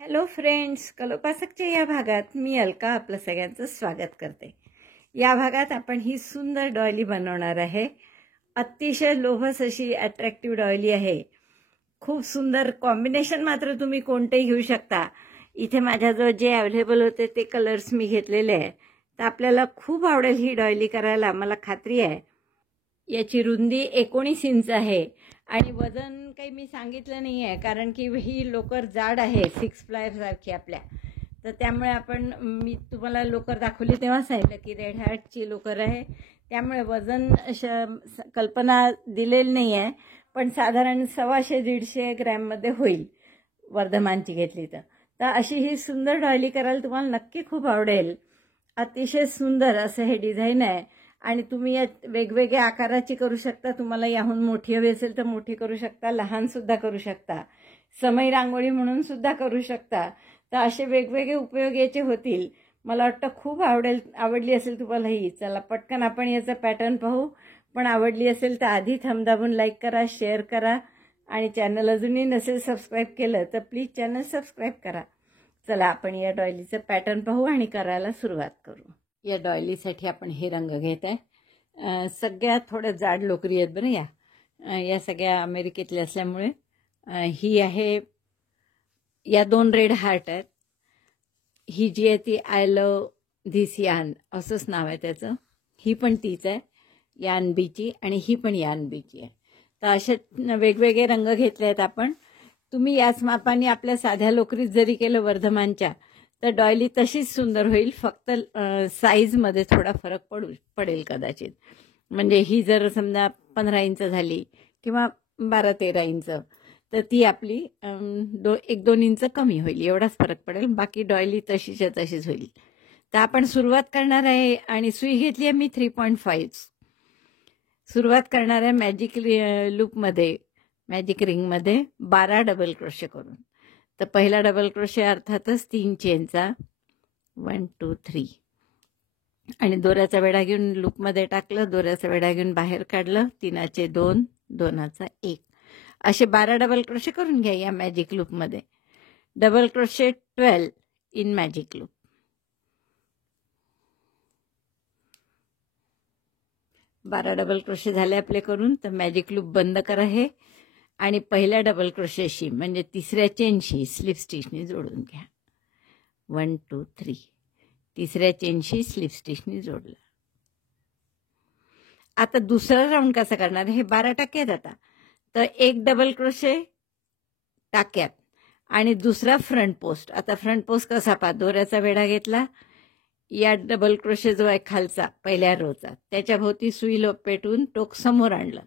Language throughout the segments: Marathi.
हॅलो फ्रेंड्स, कलोपासकच्या या भागात मी अलका आपलं सगळ्यांचं स्वागत करते. या भागात आपण ही सुंदर डॉयली बनवणार आहे. अतिशय लोभस अशी अट्रॅक्टिव्ह डॉयली आहे. खूप सुंदर कॉम्बिनेशन मात्र तुम्ही कोणतेही घेऊ शकता. इथे माझ्याजवळ जे अवेलेबल होते ते कलर्स मी घेतलेले आहे. तर आपल्याला खूप आवडेल ही डॉयली करायला, मला खात्री आहे. याची रुंदी 19 इंच आहे आणि वजन काही मी सांगितलं नाही आहे, कारण की ही लोकर जाड आहे, 6 प्लायर सारखी आपल्या. तर त्यामुळे मी तुम्हाला लोकर दाखवली तेव्हा सांगितलं की रेड हॅटची लोकर आहे, त्यामुळे वजन कल्पना दिलेली नाही आहे, पण साधारण 125-150 ग्रॅममध्ये होईल वर्धमानची घेतली तर अशी ही सुंदर डॉयली करायला तुम्हाला नक्की खूप आवडेल. अतिशय सुंदर असं हे डिझाईन आहे आणि तुम्ही यात वेगवेगळ्या आकाराची करू शकता. तुम्हाला याहून मोठी हवी असेल तर मोठी करू शकता, लहान सुद्धा करू शकता, समय रांगोळी म्हणून सुद्धा करू शकता. तर असे वेगवेगळे उपयोग याचे होतील. मला वाटतं खूप आवडली असेल तुम्हाला ही. चला पटकन आपण याचा पॅटर्न पाहू. पण आवडली असेल तर आधी थंब दाबून लाईक करा, शेअर करा आणि चॅनल अजूनही नसेल सबस्क्राईब केलं तर प्लीज चॅनल सबस्क्राईब करा. चला आपण या डॉयलीचं पॅटर्न पाहू आणि करायला सुरुवात करू. या डॉयलीसाठी आपण हे रंग घेत आहे. सगळ्यात थोड्या जाड लोकरी आहेत बरं. या सगळ्या अमेरिकेतल्या असल्यामुळे ही आहे. या 2 रेड हार्ट आहेत. ही जी आहे ती आय लव धिस यान असंच नाव आहे त्याचं. ही पण तीच आहे यान बीची आणि ही पण यान बीची आहे. तर असे वेगवेगळे रंग घेतले आहेत आपण. तुम्ही याच मापाने आपल्या साध्या लोकरीत जरी केलं वर्धमानच्या तर डॉयली तशीच सुंदर होईल. फक्त साईजमध्ये थोडा फरक पडेल कदाचित. म्हणजे ही जर समजा 15 इंच झाली किंवा 12-13 इंच तर ती आपली 1-2 इंच कमी होईल, एवढाच फरक पडेल. बाकी डॉयली तशीच्या तशीच होईल. तर आपण सुरुवात करणार आहे आणि सुई घेतली आहे मी 3.5. सुरुवात करणार आहे मॅजिक लूपमध्ये, मॅजिक रिंगमध्ये 12 डबल क्रोशे करून. तर पहिला डबल क्रोशे अर्थातच 3 चेनचा 1 2 3 आणि दोऱ्याचा वेढा घेऊन लूपमध्ये टाकलं, दोऱ्याचा वेढा घेऊन बाहेर काढलं, 3चे 2 2चा 1 असे 12 डबल क्रोशे करून घ्या या मॅजिक लूपमध्ये. Double crochet 12 in magic loop. बारा डबल क्रोशे झाले आपले करून. तर मॅजिक लूप बंद करा हे आणि पहिल्या डबल क्रोशेशी म्हणजे तिसऱ्या चेनशी स्लिप स्टिचनी जोडून घ्या. 1 2 3 तिसऱ्या चेनशी स्लिप स्टिचनी जोडलं. आता दुसरा राऊंड कसा करणार, हे 12 टाके आहेत आता. तर एक डबल क्रोशे टाक्यात आणि दुसरा फ्रंट पोस्ट. आता फ्रंट पोस्ट कसा पहा, दोऱ्याचा वेढा घेतला, या डबल क्रोशे जो आहे खालचा पहिल्या रोचा त्याच्या भोवती सुई पेटून टोक समोर आणलं,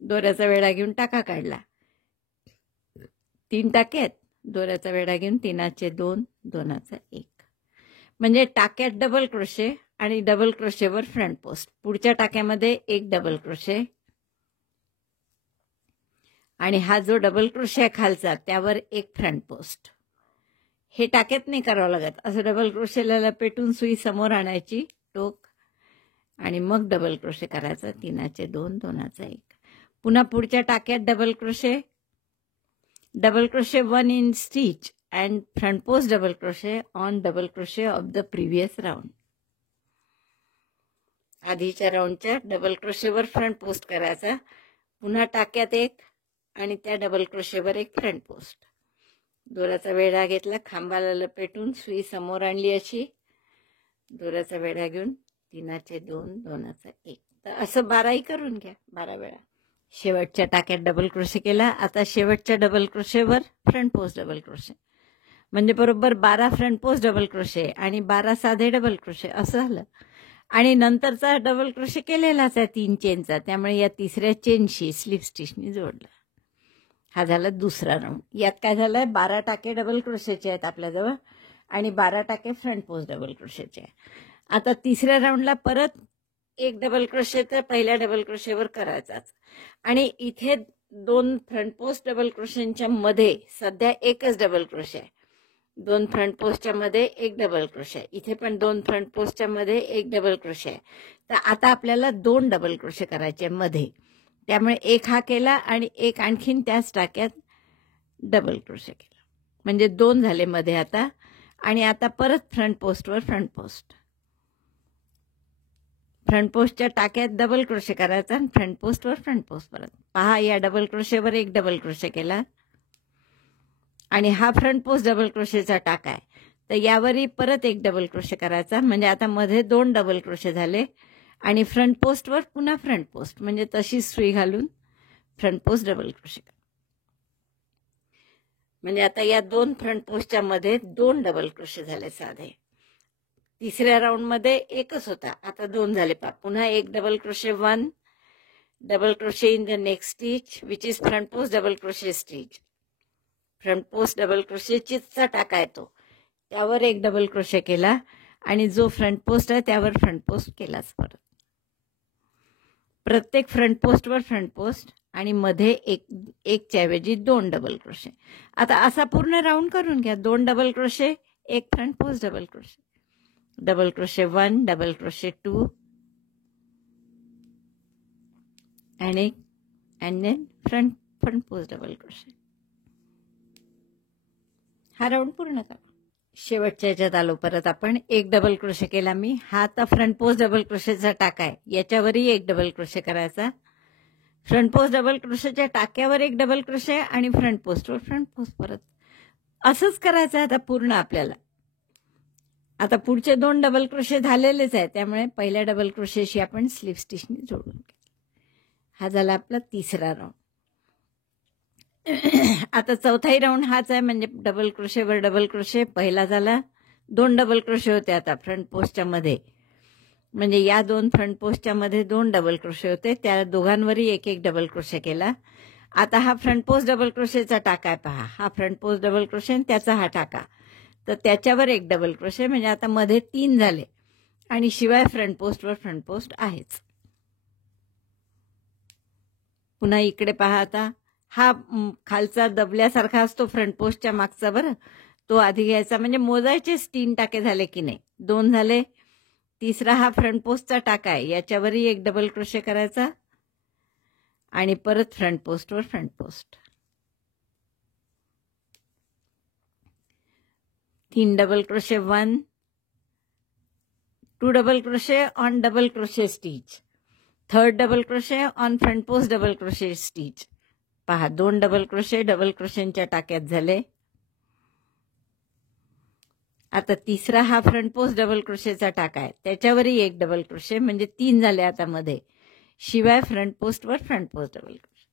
दोऱ्याचा वेढा घेऊन टाका काढला, 3 टाके आहेत, दोऱ्याचा वेढा घेऊन 3चे 2 2चा 1 म्हणजे टाक्यात डबल क्रोशे आणि डबल क्रोशेवर फ्रंट पोस्ट. पुढच्या टाक्यामध्ये एक डबल क्रोशे आणि हा जो डबल क्रोशे आहे खालचा त्यावर एक फ्रंट पोस्ट. हे टाक्यात नाही करावं लागत. असं डबल क्रोशेला लपेटून सुई समोर आणायची टोक आणि मग डबल क्रोशे करायचा, 3चे 2 2चा 1. पुन्हा पुढच्या टाक्यात double crochet 1 in stitch and front post double crochet on double crochet of the previous round. आधीच्या राऊंडच्या डबल क्रोशेवर फ्रंट पोस्ट करायचा, पुन्हा टाक्यात एक आणि त्या डबल क्रोशेवर एक फ्रंट पोस्ट. दोऱ्याचा वेढा घेतला, खांबाला लपेटून सुई समोर आणली अशी, दोऱ्याचा वेढा घेऊन 3चे 2 2चा 1. तर असं 12ही करून घ्या 12 वेळा. शेवटच्या टाक्यात डबल क्रोशे केला. आता शेवटच्या डबल क्रोशेवर फ्रंट पोस्ट डबल क्रोशे म्हणजे बरोबर 12 फ्रंट पोस्ट डबल क्रोशे आणि 12 साधे डबल क्रोशे असं झालं. आणि नंतरचा डबल क्रोशे केलेलाच आहे 3 चेनचा, त्यामुळे या तिसऱ्या चेनशी स्लिप स्टिचनी जोडला. हा झाला दुसरा राऊंड. यात काय झालंय, 12 टाके डबल क्रोशेचे आहेत आपल्याजवळ आणि 12 टाके फ्रंट पोस्ट डबल क्रोशेचे आहे. आता तिसऱ्या राऊंडला परत एक डबल क्रोशे तर पहिल्या डबल क्रोशेवर करायचाच आणि इथे 2 फ्रंट पोस्ट डबल क्रोशेंच्या मध्ये सध्या एकच डबल क्रोशे आहे. 2 फ्रंट पोस्टच्या मध्ये एक डबल क्रोशे आहे. इथे पण 2 फ्रंट पोस्टच्या मध्ये एक डबल क्रोशे आहे. तर आता आपल्याला 2 डबल क्रोशे करायचे मध्ये, त्यामुळे एक हा केला आणि एक आणखीन त्याच टाक्यात डबल क्रोशे केला. म्हणजे 2 झाले मध्ये आता. आणि आता परत फ्रंट पोस्टवर फ्रंट पोस्ट. फ्रंट पोस्टच्या टाक्यात डबल क्रोशे करायचा आणि फ्रंट पोस्टवर फ्रंट पोस्ट परत. पहा, या डबल क्रोशेवर एक डबल क्रोशे केला आणि हा फ्रंट पोस्ट डबल क्रोशेचा टाका आहे, तर यावरही परत एक डबल क्रोशे करायचा. म्हणजे आता मध्ये 2 डबल क्रोशे झाले आणि फ्रंट पोस्टवर पुन्हा फ्रंट पोस्ट, म्हणजे तशीच सुई घालून फ्रंट पोस्ट डबल क्रोशे. म्हणजे आता या 2 फ्रंट पोस्टच्या मध्ये 2 डबल क्रोशे झाले साधे. तिसऱ्या राऊंड मध्ये एकच होता, आता 2 झाले. पुन्हा एक double crochet, 1 double crochet in the next stitch which is front post double crochet stitch. Front post double क्रोशेचा टाका येतो, त्यावर एक डबल क्रोशे केला आणि जो फ्रंट पोस्ट आहे त्यावर फ्रंट पोस्ट केलाच परत. प्रत्येक फ्रंट पोस्टवर फ्रंट पोस्ट आणि मध्ये एकच्या ऐवजी 2 डबल क्रोशे. आता असा पूर्ण राऊंड करून घ्या. 2 डबल क्रोशे, एक front post double crochet, double crochet 1, double crochet 2 आणि then front post double crochet. हा राऊंड पूर्ण करा. शेवटच्या ह्याच्यात आलो परत आपण. एक डबल क्रोशे केला मी. हा आता फ्रंट पोस्ट डबल क्रोशेचा टाका आहे, याच्यावरही एक डबल क्रोशे करायचा. फ्रंट पोस्ट डबल क्रोशेच्या टाक्यावर एक डबल क्रोशे आणि फ्रंट पोस्टवर फ्रंट पोस्ट परत. असंच करायचं आता पूर्ण आपल्याला. आता पुढचे 2 डबल क्रोशे झालेलेच आहे, त्यामुळे पहिल्या डबल क्रोशेशी आपण स्लिप स्टिचने जोडून घेऊ. हा झाला आपला तिसरा राऊंड. आता चौथाही राऊंड हाच आहे, म्हणजे डबल क्रोशेवर डबल क्रोशे. पहिला झाला, 2 डबल क्रोशे होते आता फ्रंट पोस्टच्या मध्ये, म्हणजे या 2 फ्रंट पोस्टच्या मध्ये 2 डबल क्रोशे होते, त्या दोघांवरही एक एक डबल क्रोशे केला. आता हा फ्रंट पोस्ट डबल क्रोशेचा टाका आहे, पहा, हा फ्रंट पोस्ट डबल क्रोशे आणि त्याचा हा टाका, तर त्याच्यावर एक डबल क्रोशे, म्हणजे आता मध्ये 3 झाले आणि शिवाय फ्रंट पोस्टवर फ्रंट पोस्ट आहेच. पुन्हा इकडे पहा, आता हा खालचा दबल्यासारखा असतो फ्रंट पोस्टच्या मागचा, बरं, तो आधी घ्यायचा. म्हणजे मोजायचेच 3 टाके झाले की नाही. 2 झाले. तिसरा हा फ्रंट पोस्टचा टाका आहे, याच्यावरही एक डबल क्रोशे करायचा आणि परत फ्रंट पोस्टवर front post. 3 double crochet, 1, 2 double crochet on double crochet stitch, 3rd double crochet on front post double crochet stitch. पहा, 2 डबल क्रोशे डबल क्रोशेच्या टाक्यात झाले. आता तिसरा हा फ्रंट पोस्ट डबल क्रोशेचा टाका आहे, त्याच्यावरही एक डबल क्रोशे, म्हणजे 3 झाले आता मध्ये, शिवाय फ्रंट पोस्टवर फ्रंट पोस्ट डबल क्रोशे.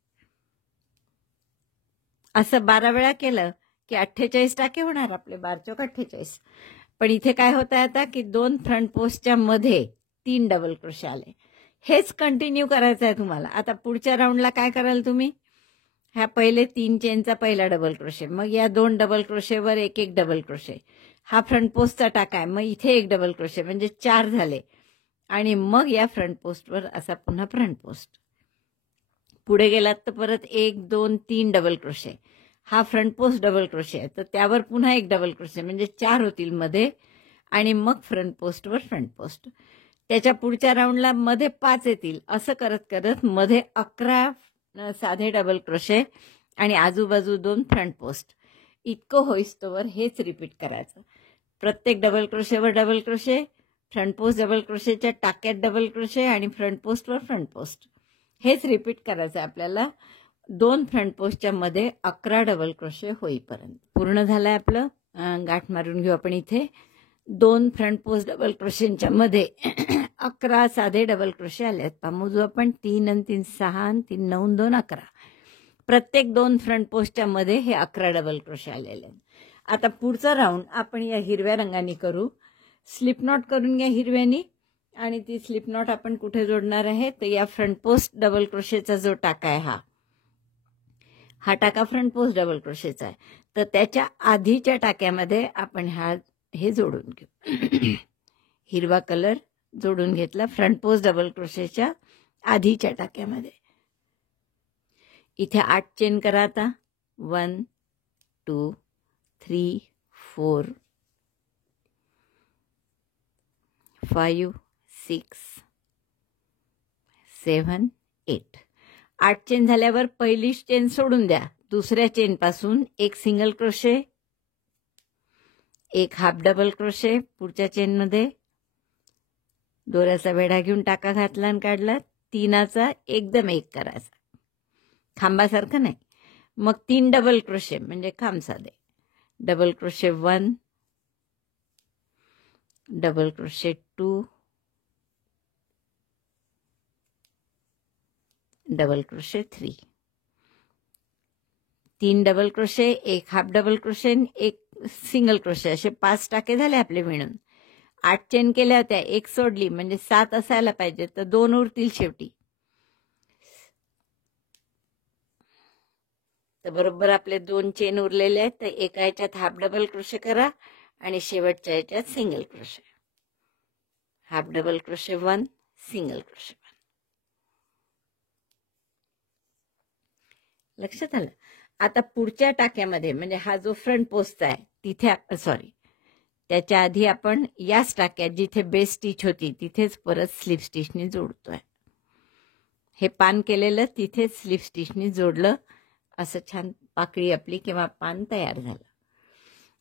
असं 12 वेळा केलं की 48 टाके होणार आपले, 12 × 48. पण इथे काय होत आहे आता की 2 फ्रंट पोस्टच्या मध्ये 3 डबल क्रोशे आले. हेच कंटिन्यू करायचं आहे तुम्हाला. आता पुढच्या राऊंडला काय कराल तुम्ही, ह्या पहिले 3 चेनचा पहिला डबल क्रोशे, मग या 2 डबल क्रोशेवर एक एक डबल क्रोशे, हा फ्रंट पोस्टचा टाका आहे, मग इथे एक डबल क्रोशे, म्हणजे 4 झाले. आणि मग या फ्रंट पोस्टवर असा पुन्हा फ्रंट पोस्ट. पुढे गेलात तर परत 1, 2, 3 डबल क्रोशे, हा फ्रंट पोस्ट डबल क्रोशे आहे, तर त्यावर पुन्हा एक डबल क्रोशे, म्हणजे 4 होतील मध्ये. आणि मग फ्रंट पोस्टवर फ्रंट पोस्ट. त्याच्या पुढच्या राऊंडला मध्ये 5 येतील. असं करत करत मध्ये 11 साधे डबल क्रोशे आणि आजूबाजू 2 फ्रंट पोस्ट. इतकं होईस्तोवर हेच रिपीट करायचं. प्रत्येक डबल क्रोशेवर double crochet, front post double क्रोशेच्या टाक्यात डबल क्रोशे आणि फ्रंट पोस्टवर फ्रंट पोस्ट. हेच रिपीट करायचं आपल्याला 2 फ्रंट पोस्टच्या मध्ये 11 डबल क्रोशे होईपर्यंत. पूर्ण झालंय आपलं. गाठ मारून घेऊ आपण. इथे 2 फ्रंट पोस्ट डबल क्रोशेच्या मध्ये 11 साधे डबल क्रोशे आले आहेत. मोजू आपण. 3 आणि 3 6 आणि 3 9 2 11. प्रत्येक 2 फ्रंट पोस्टच्या मध्ये हे 11 डबल क्रोशे आलेले आहेत. आता पुढचा राऊंड आपण या हिरव्या रंगाने करू. स्लिप नॉट करून घ्या हिरव्यानी. आणि ती स्लिप नॉट आपण कुठे जोडणार आहे, तर या फ्रंट पोस्ट डबल क्रोशेचा जो टाका आहे हा टाका फ्रंट पोस्ट डबल क्रोशेचा आहे, तर त्याच्या आधीच्या टाक्यामध्ये आपण हे जोडून घेऊ. हिरवा कलर जोडून घेतला फ्रंट पोस्ट डबल क्रोशेच्या आधीच्या टाक्यामध्ये. इथे 8 चेन करा आता. 1 2 3 4 5 6 7 8. 8 चेन झाल्यावर पहिली चेन सोडून द्या. दुसऱ्या चेन पासून एक सिंगल क्रोशे, एक हाफ डबल क्रोशे पुढच्या चेनमध्ये, दोऱ्याचा वेढा घेऊन टाका घातला आणि काढला, तीनाचा एकदम एक करायचा, खांबासारखं नाही. मग 3 डबल क्रोशे म्हणजे खांब साधे. Double crochet 1, double crochet 2, double crochet 3, 3 double crochet, एक हाफ डबल क्रोशे, एक सिंगल क्रोशे, असे 5 टाके झाले आपले मिळून. 8 चेन केल्या होत्या, एक सोडली म्हणजे 7 असायला पाहिजे, तर 2 उरतील शेवटी. तर बरोबर आपले 2 चेन उरलेले आहेत. तर एका ह्याच्यात हाफ डबल क्रोशे करा आणि शेवटच्या ह्याच्यात single crochet. Half double crochet 1, single crochet 1. लक्षात आलं. आता पुढच्या टाक्यामध्ये म्हणजे हा जो फ्रंट पोस्टचा आहे तिथे त्याच्या आधी आपण याच टाक्यात जिथे बेस स्टिच होती तिथेच परत स्लिप स्टिचनी जोडतोय. हे पान केलेलं तिथेच स्लिप स्टिचनी जोडलं, असं छान पाकळी आपली किंवा पान तयार झालं.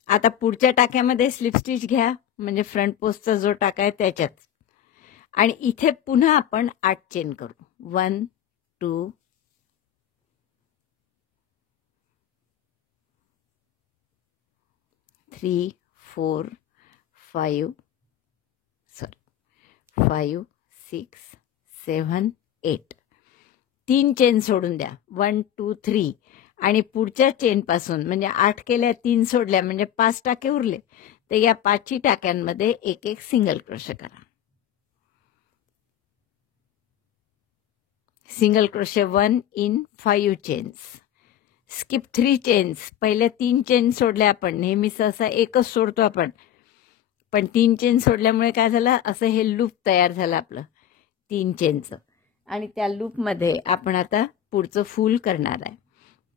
आता पुढच्या टाक्यामध्ये स्लिप स्टिच घ्या, म्हणजे फ्रंट पोस्टचा जो टाका आहे त्याच्यात, आणि इथे पुन्हा आपण 8 चेन करू. 1, 2, 3, 4, 5, 6, 7, 8. 3 चेन सोडून द्या. 1, 2, 3 आणि पुढच्या चेनपासून म्हणजे 8 केल्या, 3 सोडल्या म्हणजे 5 टाके उरले. तर या 5 टाक्यांमध्ये एक एक सिंगल क्रोशे करा. Single crochet 1 in 5 chains. Skip 3 chains. पहिल्या 3 चेन सोडल्या आपण, नेहमी सहसा एकच सोडतो आपण, पण 3 चेन सोडल्यामुळे काय झालं, असं हे लूप तयार झालं आपलं 3 चेनचं. आणि त्या लूपमध्ये आपण आता पुढचं फूल करणार आहे.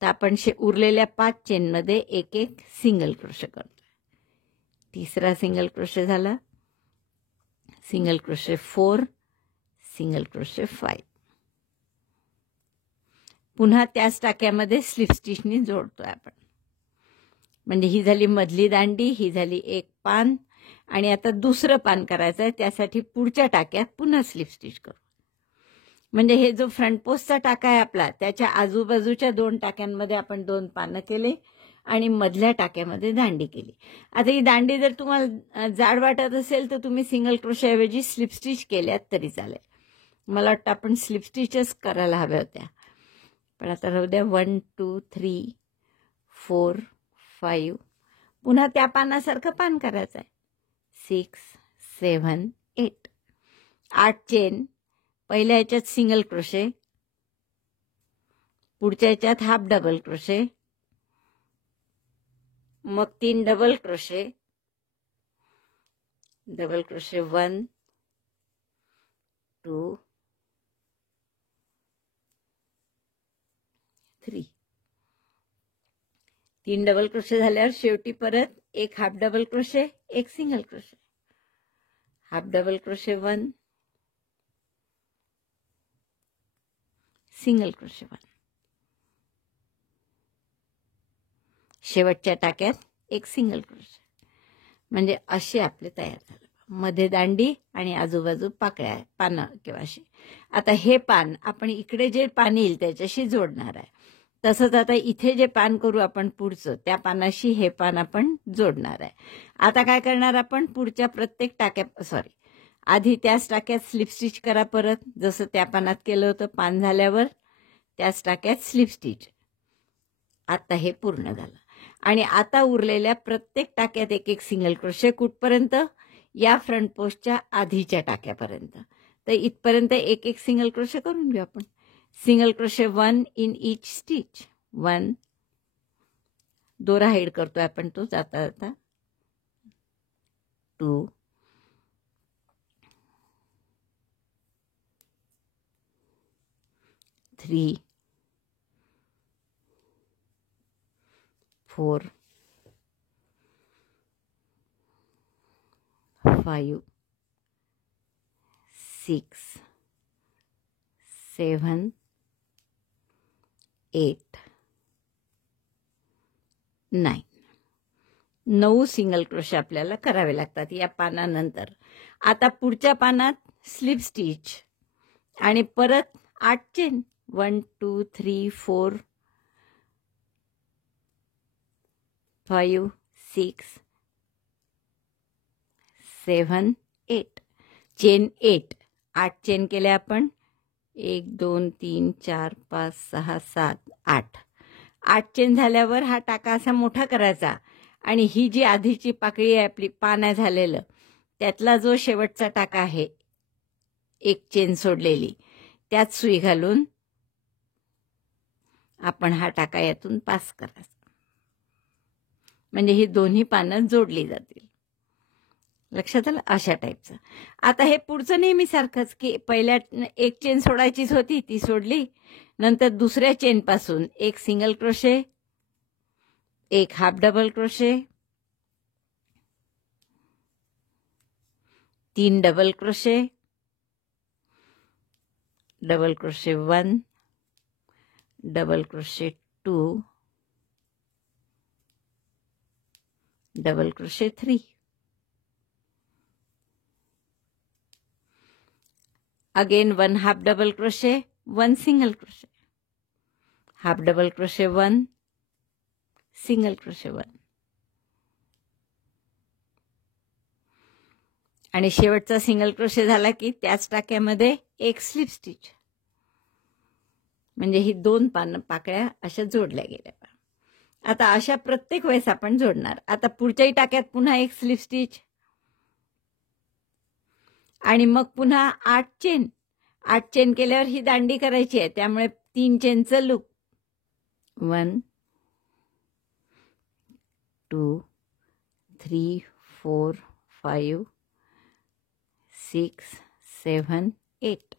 तर आपण उरलेल्या 5 चेनमध्ये एक एक सिंगल क्रोशे करतो. तिसरा सिंगल क्रोशे झाला, सिंगल क्रोशे 4, सिंगल क्रोशे 5. पुन्हा त्याच टाक्यामध्ये स्लिप स्टिचनी जोडतोय आपण. म्हणजे ही झाली मधली दांडी, ही झाली एक पान, आणि आता दुसरं पान करायचं आहे. त्यासाठी पुढच्या टाक्यात पुन्हा स्लिप स्टिच करू. म्हणजे हे जो फ्रंट पोस्टचा टाका आहे आपला, त्याच्या आजूबाजूच्या 2 टाक्यांमध्ये आपण 2 पानं केले आणि मधल्या टाक्यामध्ये दांडी केली. आता ही दांडी जर तुम्हाला जाड वाटत असेल तर तुम्ही सिंगल क्रोशेऐवजी स्लिप स्टिच केल्यात तरी चालेल. मला वाटतं आपण स्लिप स्टिचच करायला हव्या होत्या, पण आता राहू द्या. 1, 2, 3, 4, 5. पुन्हा त्या पानासारखं पान करायचं आहे. 6, 7, 8. 8 चेन. पहिल्या ह्याच्यात सिंगल क्रोशे, पुढच्या ह्याच्यात हाफ डबल क्रोशे, मग 3 double crochet, double crochet 1, 2, 3. 3 double crochet झाल्यावर शेवटी परत एक हाफ डबल क्रोशे, एक single crochet. Half double crochet 1, single crochet 1. शेवटच्या टाक्यात एक सिंगल क्रोशे. म्हणजे असे आपले तयार झाले. मध्ये दांडी आणि आजूबाजू पाकळ्या पानं किंवा अशी. आता हे पान आपण इकडे जे पान येईल त्याच्याशी जोडणार आहे. तसंच आता इथे जे पान करू आपण पुढचं, त्या पानाशी हे पान आपण जोडणार आहे. आता काय करणार आपण, पुढच्या प्रत्येक टाक्यात आधी त्याच टाक्यात स्लिप स्टिच करा परत, जसं त्या पानात केलं होतं. पान झाल्यावर त्याच टाक्यात स्लिप स्टिच. आता हे पूर्ण झालं. आणि आता उरलेल्या प्रत्येक टाक्यात एक एक सिंगल क्रोशे. कुठपर्यंत, या फ्रंट पोस्टच्या आधीच्या टाक्यापर्यंत. तर इथपर्यंत एक एक सिंगल क्रोशे करून घेऊ आपण. Single crochet 1 in each stitch. 1, दोरा हाईड करतोय आपण तो जाता जाता. 2, 3, 4, 5, 6, 7, 8, 9. 9 सिंगल क्रोशे आपल्याला करावे लागतात या पानानंतर. आता पुढच्या पानात स्लिप स्टिच आणि परत 8 चेन. 1 2 3 4 5 6 7 8 चेन 8. 8 चेन केल्या आपण. 1 2 3 4 5 6 7 8. 8 चेन झाल्यावर हा टाका असा मोठा करायचा आणि ही जी आधीची पाकळी आहे आपली, पान आहे झालेलं, त्यातला जो शेवटचा टाका आहे 1 चेन सोडलेली, त्यात सुई घालून आपण हा टाका यातून पास करायचा. म्हणजे ही दोन्ही पानं जोडली जातील. लक्षात आलं? अशा टाईपचं. आता हे पुढचं नेहमी सारखंच की पहिल्या 1 चेन सोडायचीच होती, ती सोडली. नंतर दुसऱ्या चेन पासून 1 single crochet, 1 half double crochet, 3 double crochet, double crochet 1, double crochet 2, double crochet 3. Again 1 half double crochet, 1 single crochet, half double crochet 1, single crochet 1. आणि शेवटचा सिंगल क्रोशे झाला की त्याच टाक्यामध्ये 1 स्लिप स्टिच. म्हणजे ही 2 पाकळ्या अशा जोडल्या गेल्या. आता अशा प्रत्येक वेळेस आपण जोडणार. आता पुढच्याही टाक्यात पुन्हा 1 स्लिप स्टिच आणि मग पुन्हा 8 चेन. 8 चेन केल्यावर ही दांडी करायची आहे, त्यामुळे 3 चेनचं लूप. 1 2 3 4 5 6 7 8.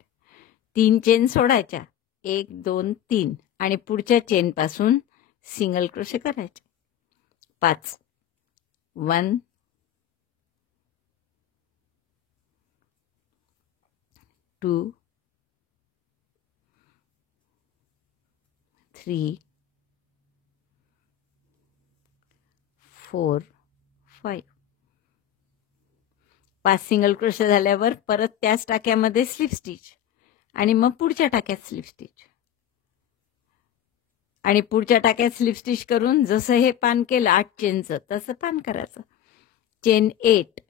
3 चेन सोडायच्या. 1 2 3 आणि पुढच्या चेन पासून सिंगल क्रोशे करायचे. 5 1 2 3 4 5. 5 सिंगल क्रोशे झाल्यावर परत त्याच टाक्यामध्ये स्लिप स्टिच आणि मग पुढच्या टाक्यात स्लिप स्टिच आणि पुढच्या टाक्यात स्लिप स्टिच करून जसं हे पान केलं 8 चेनचं तसं पान करायचं. चेन 8.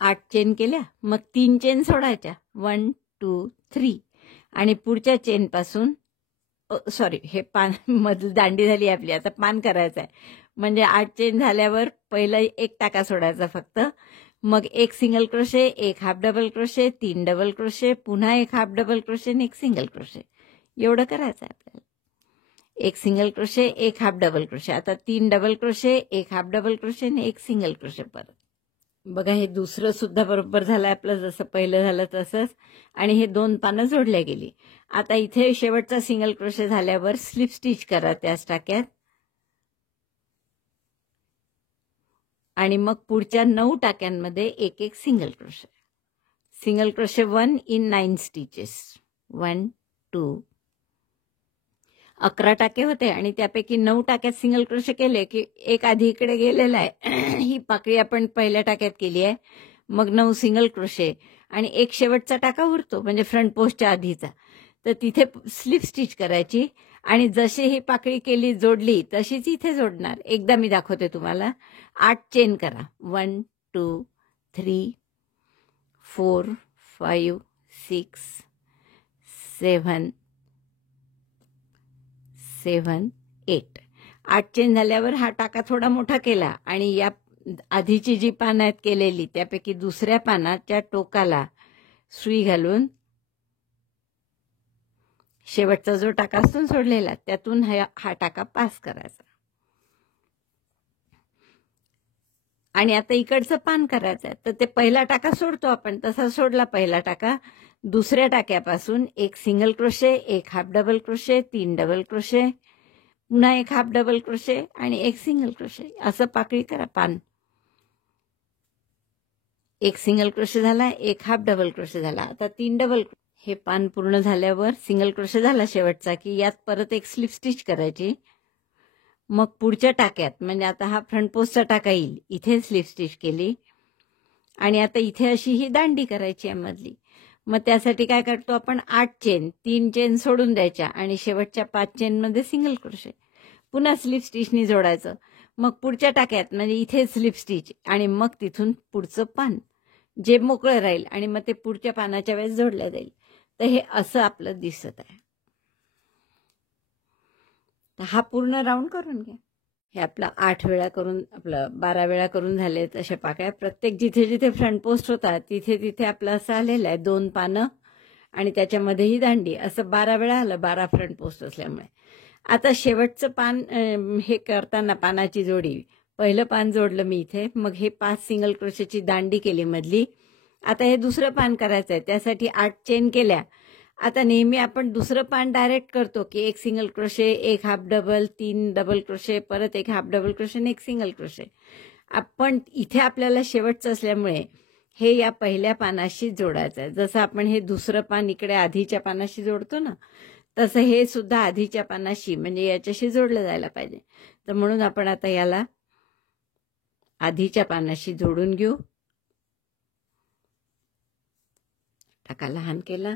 8 चेन केल्या, मग 3 चेन सोडायच्या. 1 2 3 आणि पुढच्या चेन पासून हे पान मधली दांडी झाली आपली. आता पान करायचं आहे. म्हणजे 8 चेन झाल्यावर पहिला 1 टाका सोडायचा फक्त. मग 1 single crochet, 1 half double crochet, 3 double crochet, पुन्हा 1 हाफ डबल क्रोशे आणि 1 सिंगल क्रोशे. एवढं करायचं आहे आपल्याला. 1 single crochet, 1 half double crochet. आता 3 double crochet, 1 half double crochet आणि 1 सिंगल क्रोशे परत. बघा, हे दुसरं सुद्धा बरोबर झालं आपलं, जसं पहिलं झालं तसंच. आणि हे 2 पानं जोडल्या गेली. आता इथे शेवटचा सिंगल क्रोशे झाल्यावर स्लिप स्टिच करा त्याच टाक्यात आणि मग पुढच्या 9 टाक्यांमध्ये 1 1 single crochet. Single crochet 1 in 9 stitches. 1 2 11 टाके होते आणि त्यापैकी 9 टाक्यात सिंगल क्रोशे केले की एक आधी इकडे गेलेला आहे. ही पाकळी आपण पहिल्या टाक्यात केली आहे. मग 9 सिंगल क्रोशे आणि एक शेवटचा टाका उरतो म्हणजे फ्रंट पोस्टच्या आधीचा. तर तिथे स्लिप स्टिच करायची आणि जशी ही पाकळी केली जोडली तशीच इथे जोडणार. एकदा मी दाखवते तुम्हाला. 8 चेन करा. 1 2 3 4 5 6 7 7 8. 8 चेन झाल्यावर हा टाका थोडा मोठा केला आणि या आधीची जी पानं आहेत केलेली त्यापैकी दुसऱ्या पानाच्या टोकाला सुई घालून शेवटचा जो टाका असतो सोडलेला त्यातून हा टाका पास करायचा आणि आता इकडचं पान करायचं आहे. तर ते पहिला टाका सोडतो आपण, तसा सोडला पहिला टाका. दुसऱ्या टाक्यापासून 1 single crochet, 1 half double crochet, 3 double crochet, पुन्हा 1 हाफ डबल क्रोशे आणि 1 सिंगल क्रोशे. असं पाकळी करा पान. 1 सिंगल क्रोशे झाला, 1 हाफ डबल क्रोशे झाला. आता 3 डबल. हे पान पूर्ण झाल्यावर सिंगल क्रोशे झाला शेवटचा की यात परत 1 स्लिप स्टिच करायची. मग पुढच्या टाक्यात म्हणजे आता हा फ्रंट पोस्टचा टाका येईल, इथे स्लिप स्टिच केली आणि आता इथे अशी ही दांडी करायची आहे मधली. मग त्यासाठी काय करतो आपण 8 चेन, 3 चेन सोडून द्यायच्या आणि शेवटच्या 5 चेनमध्ये सिंगल क्रोशे, पुन्हा स्लिप स्टिचनी जोडायचं. मग पुढच्या टाक्यात म्हणजे इथे स्लिप स्टिच आणि मग तिथून पुढचं पान जे मोकळं राहील आणि मग ते पुढच्या पानाच्या वेळेस जोडलं जाईल. तर हे असं आपलं दिसत आहे. तर हा पूर्ण राऊंड करून घ्या. हे आपलं 8 वेळा करून आपलं 12 वेळा करून झाले तशा पाकळ्या. प्रत्येक जिथे जिथे फ्रंट पोस्ट होता तिथे तिथे आपलं असं आलेलं आहे 2 पानं आणि त्याच्यामध्ये ही दांडी, असं 12 वेळा आलं, 12 फ्रंट पोस्ट असल्यामुळे. आता शेवटचं पान हे करताना पानाची जोडी, पहिलं पान जोडलं मी इथे, मग हे 5 सिंगल क्रोशेची दांडी केली मधली. आता हे दुसरं पान करायचं आहे, त्यासाठी 8 चेन केल्या. आता नेहमी आपण दुसरं पान डायरेक्ट करतो की 1 single crochet, 1 half double, 3 double crochet, परत 1 हाफ डबल क्रोशे आणि 1 सिंगल क्रोशे. आपण इथे आपल्याला शेवटचं असल्यामुळे हे या पहिल्या पानाशी जोडायचं आहे. जसं आपण हे दुसरं पान इकडे आधीच्या पानाशी जोडतो ना, तसं हे सुद्धा आधीच्या पानाशी म्हणजे याच्याशी जोडलं जायला पाहिजे. तर म्हणून आपण आता याला आधीच्या पानाशी जोडून घेऊ. टाका लहान केला.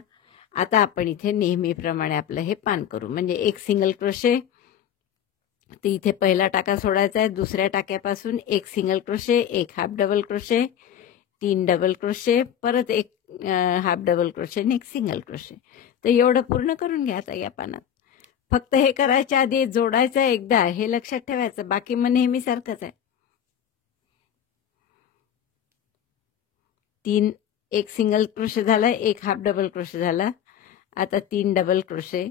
आता आपण इथे नेहमीप्रमाणे आपलं हे पान करू. म्हणजे 1 सिंगल क्रोशे, तर इथे पहिला टाका सोडायचा आहे. दुसऱ्या टाक्यापासून 1 single crochet, 1 half double crochet, 3 double crochet, परत 1 हाफ डबल क्रोशे आणि 1 सिंगल क्रोशे. तर एवढं पूर्ण करून घ्या आता या पानात. फक्त हे करायच्या आधी जोडायचं एकदा, हे लक्षात ठेवायचं. बाकी मग नेहमी सारखंच आहे. 1 सिंगल क्रोशे झाला, 1 हाफ डबल क्रोशे झाला. आता 3 डबल क्रोशे,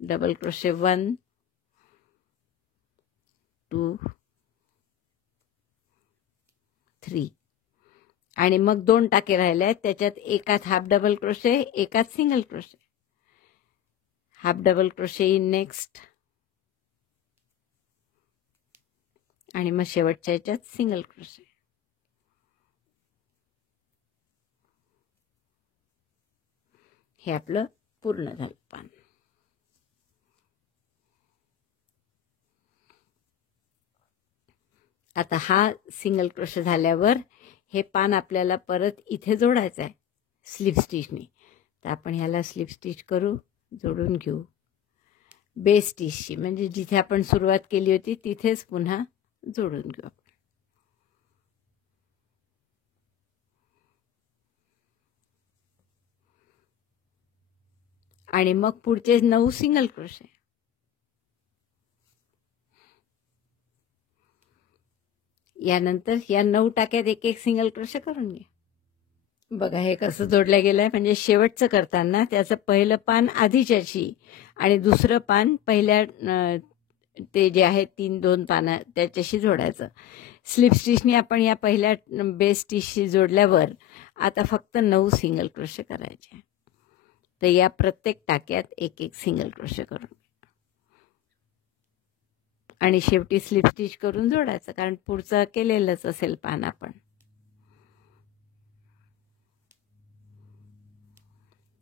डबल क्रोशे 1 2 3 आणि मग 2 टाके राहिले आहेत, त्याच्यात एकात हाफ डबल क्रोशे, एकात single crochet. Half double crochet in next आणि मग शेवटच्या याच्यात सिंगल क्रोशे. हे आपलं पूर्ण झालं पान. आता हा सिंगल क्रोशे झाल्यावर हे पान आपल्याला परत इथे जोडायचं आहे स्लिप स्टिचनी. तर आपण ह्याला स्लिप स्टिच करू, जोडून घेऊ बेस स्टिचशी, म्हणजे जिथे आपण सुरुवात केली होती तिथेच पुन्हा जोडून घेऊ आपण. आणि मग पुढचे 9 सिंगल क्रोशे. यानंतर या 9 टाक्यात 1 सिंगल क्रोशे करून घ्या. बघा हे कसं जोडलं गेलं आहे. म्हणजे शेवटचं करताना त्याचं पहिलं पान आधीच्याशी आणि दुसरं पान पहिल्या ते जे आहे 2 पानं त्याच्याशी जोडायचं. स्लिप स्टिचनी आपण या पहिल्या बेस स्टिचशी जोडल्यावर आता फक्त 9 सिंगल क्रोशे करायचे. तर या प्रत्येक टाक्यात 1 सिंगल क्रोशे करून आणि शेवटी स्लिप स्टिच करून जोडायचं, कारण पुढचं केलेलंच असेल पान आपण.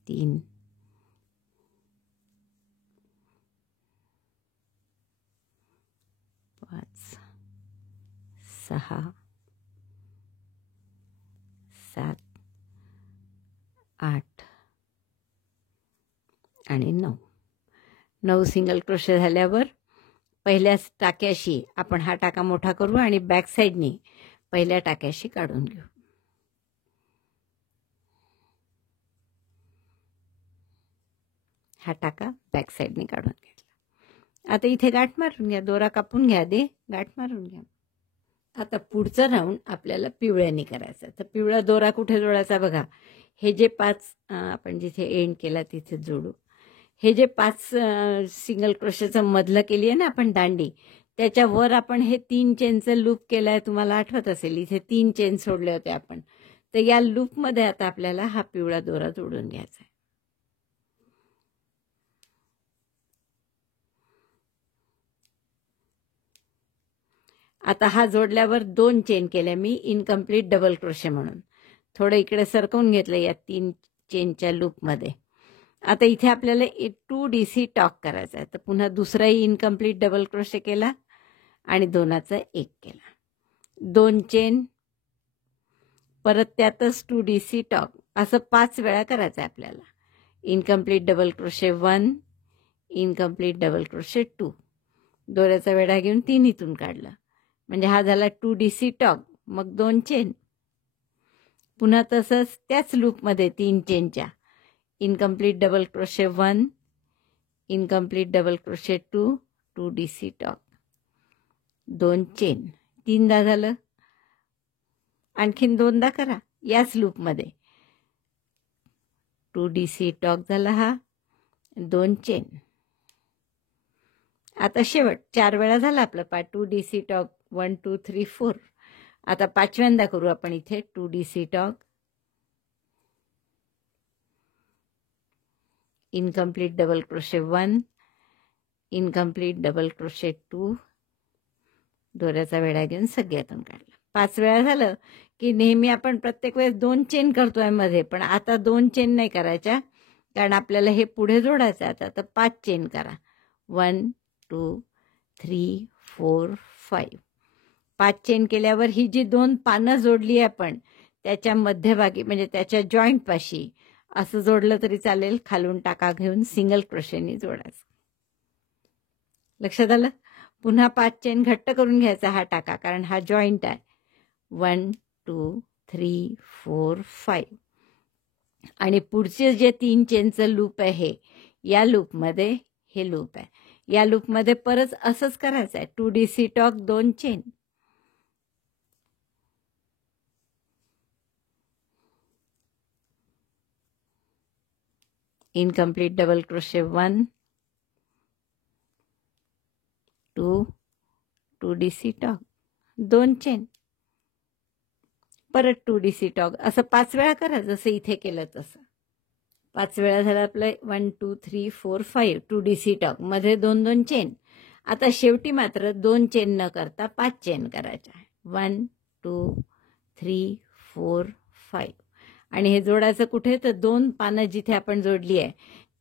3 5 6 7 8 आणि 9 सिंगल क्रोशे झाल्यावर पहिल्या टाक्याशी आपण हा टाका मोठा करू आणि बॅक साईडनी पहिल्या टाक्याशी काढून घेऊ. हा टाका बॅक साईडने काढून घेतला. आता इथे गाठ मारून घ्या, दोरा कापून घ्या, गाठ मारून घ्या. आता पुढचा राऊंड आपल्याला पिवळ्याने करायचा. तर पिवळा दोरा कुठे जोडायचा बघा. हे जे 5 आपण जिथे एंड केला तिथे जोडू. हे जे 5 सिंगल क्रोशेचं मधलं केली आहे ना आपण दांडी, त्याच्यावर आपण हे 3 चेनचं लूप केलं आहे. तुम्हाला आठवत असेल इथे 3 चेन सोडले होते आपण. तर या लूपमध्ये आता आपल्याला हा पिवळा दोरा जोडून घ्यायचा आहे. आता हा जोडल्यावर 2 चेन केल्या मी इनकम्प्लीट डबल क्रोशे म्हणून. थोडं इकडे सरकवून घेतलं या 3 चेनच्या लूपमध्ये आता इथे आपल्याला 2 DC टॉक करायचा आहे. तर पुन्हा दुसराही इनकम्प्लीट डबल क्रोशे केला आणि 2चा 1 केला. 2 चेन, परत त्यातच 2 DC टॉक, असं 5 वेळा करायचं आहे आपल्याला. Incomplete double crochet 1, incomplete double crochet 2, दोऱ्याचा वेढा घेऊन 3 इथून काढला, म्हणजे हा झाला 2 DC टॉक. मग 2 चेन, पुन्हा तसंच त्याच लूपमध्ये 3 चेनच्या incomplete double crochet 1, incomplete double crochet 2, 2 DC टॉक, 2 चेन, 3दा झालं. आणखीन 2दा करा याच लूपमध्ये. 2 DC टॉक झाला हा, 2 चेन. आता शेवट 4 वेळा झाला आपला 2 DC टॉक, 1 2 3 4. आता 5व्यांदा करू आपण इथे 2 DC talk, incomplete double crochet 1, incomplete double crochet 2, दोऱ्याचा वेढा घेऊन सगळ्यातून काढला. 5 वेळा झालं की नेहमी आपण प्रत्येक वेळेस 2 चेन करतोय मध्ये, पण आता 2 चेन नाही करायच्या, कारण आपल्याला हे पुढे जोडायचं आहे. आता 5 चेन करा. 1 2 3 4 5. 5 चेन केल्यावर ही जी 2 पानं जोडली आपण त्याच्या मध्यभागी, म्हणजे त्याच्या जॉईंट पाशी असं जोडलं तरी चालेल. खालून टाका घेऊन सिंगल क्रोशेनी जोडायचं. लक्षात आलं? पुन्हा 5 चेन घट्ट करून घ्यायचा हा टाका, कारण हा जॉईंट आहे. 1 2 3 4 5. आणि पुढचे जे 3 चेनचं लूप आहे या लूपमध्ये हे लूप आहे. या लूपमध्ये परत असंच करायचं आहे. 2 DC टॉक, 2 chain, incomplete double crochet 1 2 2 DC टॉक, 2 चेन, परत 2 DC टॉक, असं 5 वेळा करा जसं इथे केलं तसं. 5 वेळा झालं आपलं. 1 2 3 4 5, 2 DC टॉक, मध्ये 2 2 चेन. आता शेवटी मात्र 2 चेन न करता 5 चेन करायच्या. 1 2 3 4 5. आणि हे जोडायचं कुठे? तर 2 पानं जिथे आपण जोडली आहे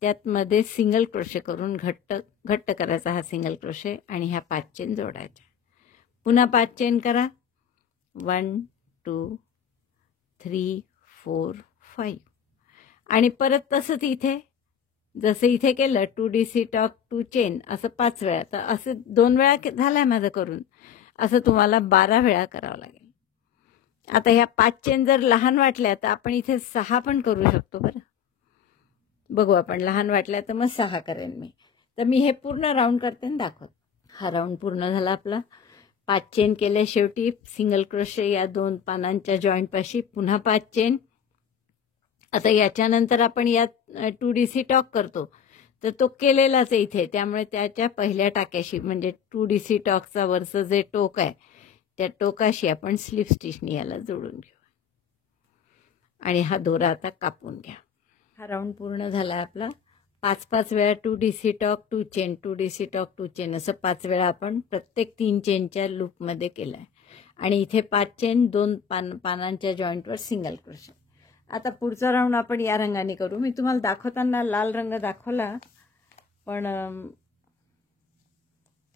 त्यात मध्ये सिंगल क्रोशे करून घट्ट करायचा हा सिंगल क्रोशे, आणि ह्या 5 चेन जोडायच्या. पुन्हा 5 चेन करा. 1 2 3 4 5. आणि परत तसंच इथे जसं इथे केलं 2 DC टॉक, 2 चेन, असं 5 वेळा. तर असं 2 वेळा झालंय माझं करून, असं तुम्हाला 12 वेळा करावं लागेल. आता ह्या 5 चेन जर लहान वाटल्या तर आपण इथे 6 पण करू शकतो. बरं बघू आपण. लहान वाटल्या तर मग 6 करेन मी. तर मी हे पूर्ण राऊंड करते आणि दाखवते. हा राऊंड पूर्ण झाला आपला. 5 चेन केले, शेवटी सिंगल क्रोशे या 2 पानांच्या जॉईंट पाशी, पुन्हा 5 चेन. आता याच्यानंतर आपण यात 2 DC टॉक करतो, तर तो केलेलाच आहे इथे, त्यामुळे त्याच्या पहिल्या टाक्याशी, म्हणजे 2 DC टॉकचा वरचं जे टोक आहे त्या टोकाशी आपण स्लिप स्टिचनी याला जोडून घेऊ. आणि हा दोरा आता कापून घ्या. हा राऊंड पूर्ण झाला आपला. 5-5 वेळा 2 DC टॉक, 2 चेन, 2 DC टॉक, 2 चेन, असं 5 वेळा आपण प्रत्येक 3 चेनच्या लूपमध्ये केलं आहे. आणि इथे 5 चेन, 2 पानांच्या जॉईंटवर सिंगल क्रोशे. आता पुढचा राऊंड आपण या रंगाने करू. मी तुम्हाला दाखवताना लाल रंग दाखवला, पण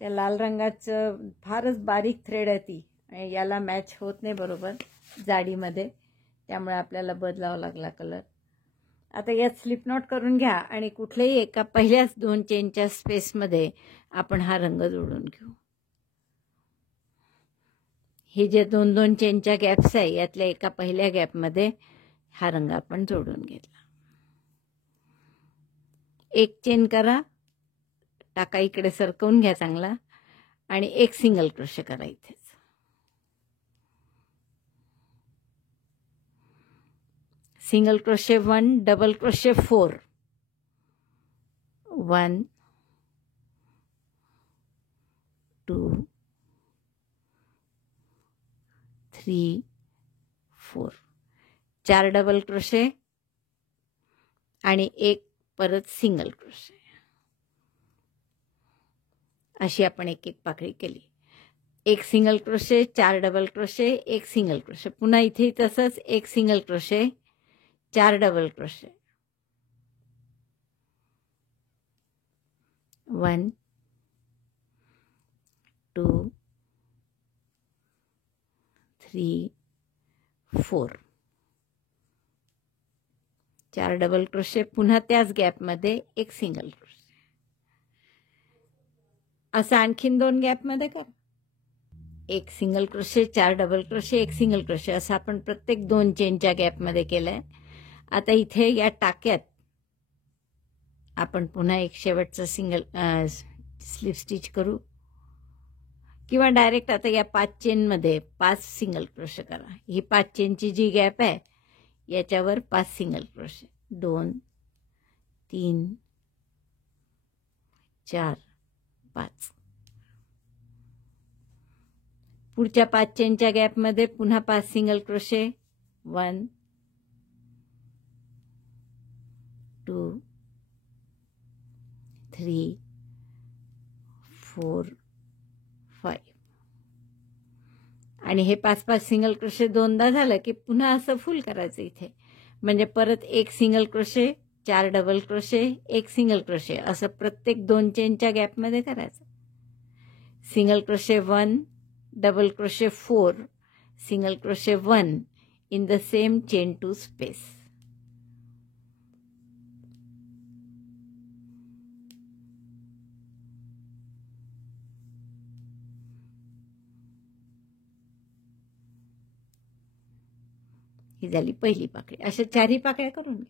त्या लाल रंगाचं फारच बारीक थ्रेड आहे ती, याला मॅच होत नाही बरोबर जाडीमध्ये, त्यामुळे आपल्याला बदलावा लागला कलर. आता यात स्लिप नॉट करून घ्या आणि कुठल्याही एका पहिल्याच 2 चेनच्या स्पेसमध्ये आपण हा रंग जोडून घेऊ. हे जे 2-2 चेनच्या गॅप्स आहे यातल्या एका पहिल्या गॅपमध्ये हा रंग आपण जोडून घेतला. 1 चेन करा, टाका इकडे सरकवून घ्या चांगला, आणि 1 सिंगल क्रोशे करा इथेच. Single crochet 1, double crochet 4, 1 2 3 4, 4 double crochet आणि 1 परत सिंगल क्रोशे. अशी आपण एक एक पाकळी केली. 1 single crochet, 4 double crochet, 1 single crochet, पुन्हा इथे तसंच 1 single crochet, 4 double crochet, 1 2 3 4 4 double crochet, पुन्हा त्याच गॅपमध्ये एक सिंगल क्रोशे. असं आणखीन 2 गॅपमध्ये करा. एक सिंगल क्रोशे, 4 डबल क्रोशे, एक सिंगल क्रोशे, असं आपण प्रत्येक 2 चेनच्या गॅपमध्ये केलंय. आता इथे या टाक्यात आपण पुन्हा एक शेवटचं सिंगल स्लिप स्टिच करू, किंवा डायरेक्ट आता या 5 चेनमध्ये 5 सिंगल क्रोशे करा. ही 5 चेनची जी गॅप आहे याच्यावर 5 सिंगल क्रोशे. 2 3 4 5. पुढच्या 5 चेनच्या गॅपमध्ये पुन्हा 5 सिंगल क्रोशे. 1 2 3 4 5. आणि हे 5-5 सिंगल क्रोशे दोनदा झालं की पुन्हा असं फुल करायचं इथे. म्हणजे परत एक सिंगल क्रोशे, 4 डबल क्रोशे, एक सिंगल क्रोशे, असं प्रत्येक 2 चेनच्या गॅपमध्ये करायचं. Single crochet 1, double crochet 4, single crochet 1 in the same chain 2 space. ही झाली पहिली पाकळी. अशा 4ही पाकळ्या करून घ्या.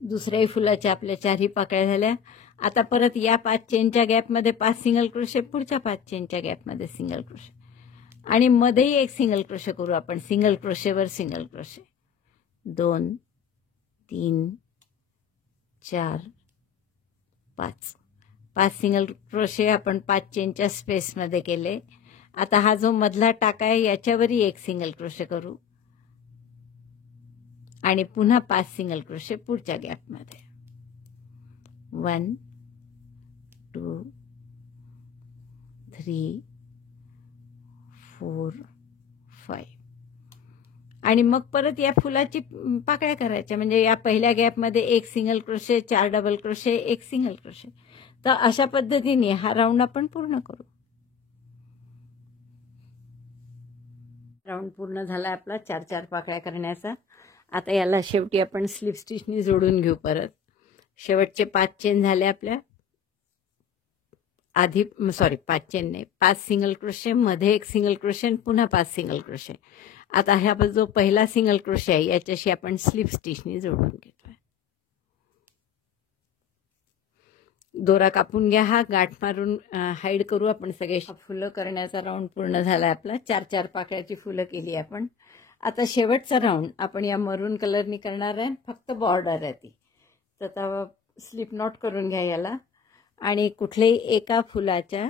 दुसऱ्याही फुलाच्या आपल्या 4ही पाकळ्या झाल्या. आता परत या 5 चेनच्या गॅपमध्ये 5 सिंगल क्रोशे, पुढच्या 5 चेनच्या गॅपमध्ये सिंगल क्रोशे, आणि मध्येही एक सिंगल क्रोशे करू आपण. सिंगल क्रोशेवर सिंगल क्रोशे. 2 3 4 5. 5 सिंगल क्रोशे आपण 5 चेनच्या स्पेसमध्ये केले. आता हा जो मधला टाका आहे याच्यावरही एक सिंगल क्रोशे करू, आणि पुन्हा 5 सिंगल क्रोशे पुढच्या गॅपमध्ये. 1 2 3 4 5. आणि मग परत या फुलाची पाकळ्या करायच्या. म्हणजे या पहिल्या गॅपमध्ये एक सिंगल क्रोशे, 4 डबल क्रोशे, एक सिंगल क्रोशे. तर अशा पद्धतीने हा राऊंड आपण पूर्ण करू. राऊंड पूर्ण झाला आपला 4-4 पाकळ्या करण्याचा. आता याला शेवटी आपण स्लिप स्टिचनी जोडून घेऊ. परत शेवटचे 5 चेन झाले आपल्या. आधी 5 चेन नाही, 5 सिंगल क्रोशे, मध्ये एक सिंगल क्रोशे, पुन्हा 5 सिंगल क्रोशे. आता हा जो पहिला सिंगल क्रोशे आहे याच्याशी आपण स्लिप स्टिचनी जोडून घेतोय. दोरा कापून घ्या. हा गाठ मारून हाईड करू आपण सगळे. फुलं करण्याचा राऊंड पूर्ण झाला आपला. 4-4 पाकळ्याची फुलं केली आपण. आता शेवटचा राऊंड आपण या मरून कलरनी करणार आहे. फक्त बॉर्डर आहे ती. तर आता स्लिप नॉट करून घ्या याला, आणि कुठल्याही एका फुलाच्या,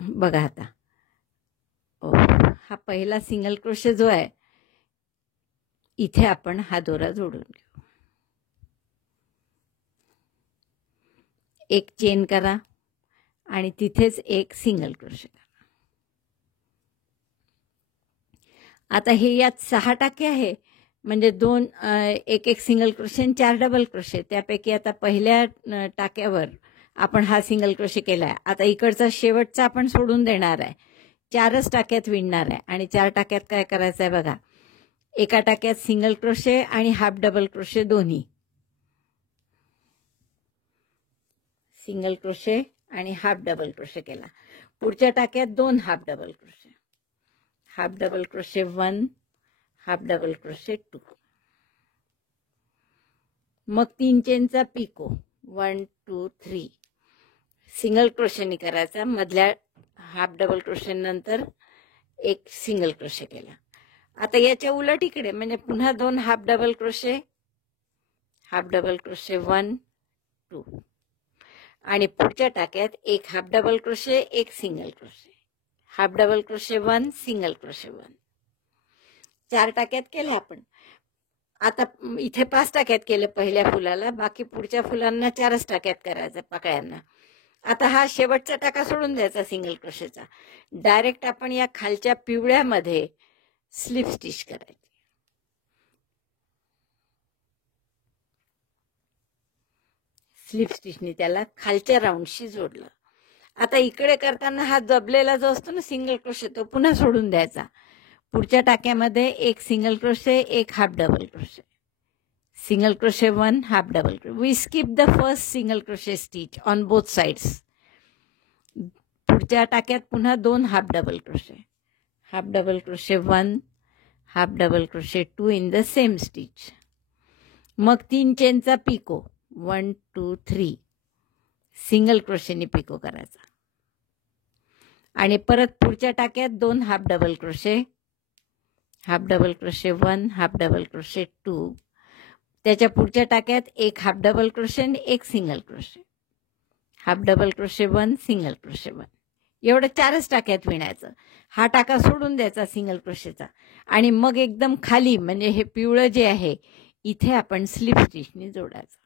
बघा आता हा पहिला सिंगल क्रोशे जो आहे इथे आपण हा दोरा जोडून घेऊ. एक चेन करा आणि तिथेच एक सिंगल क्रोशे करा. आता हे यात 6 टाके आहे, म्हणजे 2 एक सिंगल क्रोशे आणि 4 डबल क्रोशे. त्यापैकी आता पहिल्या टाक्यावर आपण हा सिंगल क्रोशे केलाय. आता इकडचा शेवटचा आपण सोडून देणार आहे. 4च टाक्यात विणणार आहे. आणि 4 टाक्यात काय करायचं आहे बघा. एका टाक्यात सिंगल क्रोशे आणि हाफ डबल क्रोशे दोन्ही. सिंगल क्रोशे आणि हाफ डबल क्रोशे केला. पुढच्या टाक्यात 2 half double crochet. Half double crochet 1, half double crochet 2. मग 3 चेनचा पिको. 1 2 3. सिंगल क्रोशेनी करायचा. मधल्या हाफ डबल क्रोशे नंतर एक सिंगल क्रोशे केला. आता याच्या उलट इकडे, म्हणजे पुन्हा 2 half double crochet, half double crochet 1 2. आणि पुढच्या टाक्यात एक हाफ डबल क्रोशे, एक single crochet. Half double crochet 1, single crochet 1. 4 टाक्यात केले आपण. आता इथे 5 टाक्यात केले पहिल्या फुलाला. बाकी पुढच्या फुलांना 4च टाक्यात करायचं पाकळ्यांना. आता हा शेवटचा टाका सोडून द्यायचा सिंगल क्रोशेचा. डायरेक्ट आपण या खालच्या पिवळ्यामध्ये स्लिप स्टिच करायची. स्लिप स्टिचने त्याला खालच्या राऊंडशी जोडलं. आता इकडे करताना हा दबलेला जो असतो ना सिंगल क्रोशे तो पुन्हा सोडून द्यायचा. पुढच्या टाक्यामध्ये एक सिंगल क्रोशे, एक half double crochet. Single crochet 1, half double crochet. We skip the first single crochet stitch on both sides. पुढच्या टाक्यात पुन्हा 2 half double crochet. Half double crochet 1, half double crochet 2 in the same stitch. मग 3 चेनचा पिको 1 2 3 सिंगल क्रोशेने पिको करायचा. आणि परत पुढच्या टाक्यात 2 half double crochet. Half double crochet 1, half double crochet 2. त्याच्या पुढच्या टाक्यात एक हाफ डबल क्रोशे आणि एक single crochet. Half double crochet 1, single crochet 1. एवढं 4च टाक्यात विणायचं. हा टाका सोडून द्यायचा सिंगल क्रोशेचा आणि मग एकदम खाली म्हणजे हे पिवळं जे आहे इथे आपण स्लिप स्टिचने जोडायचं.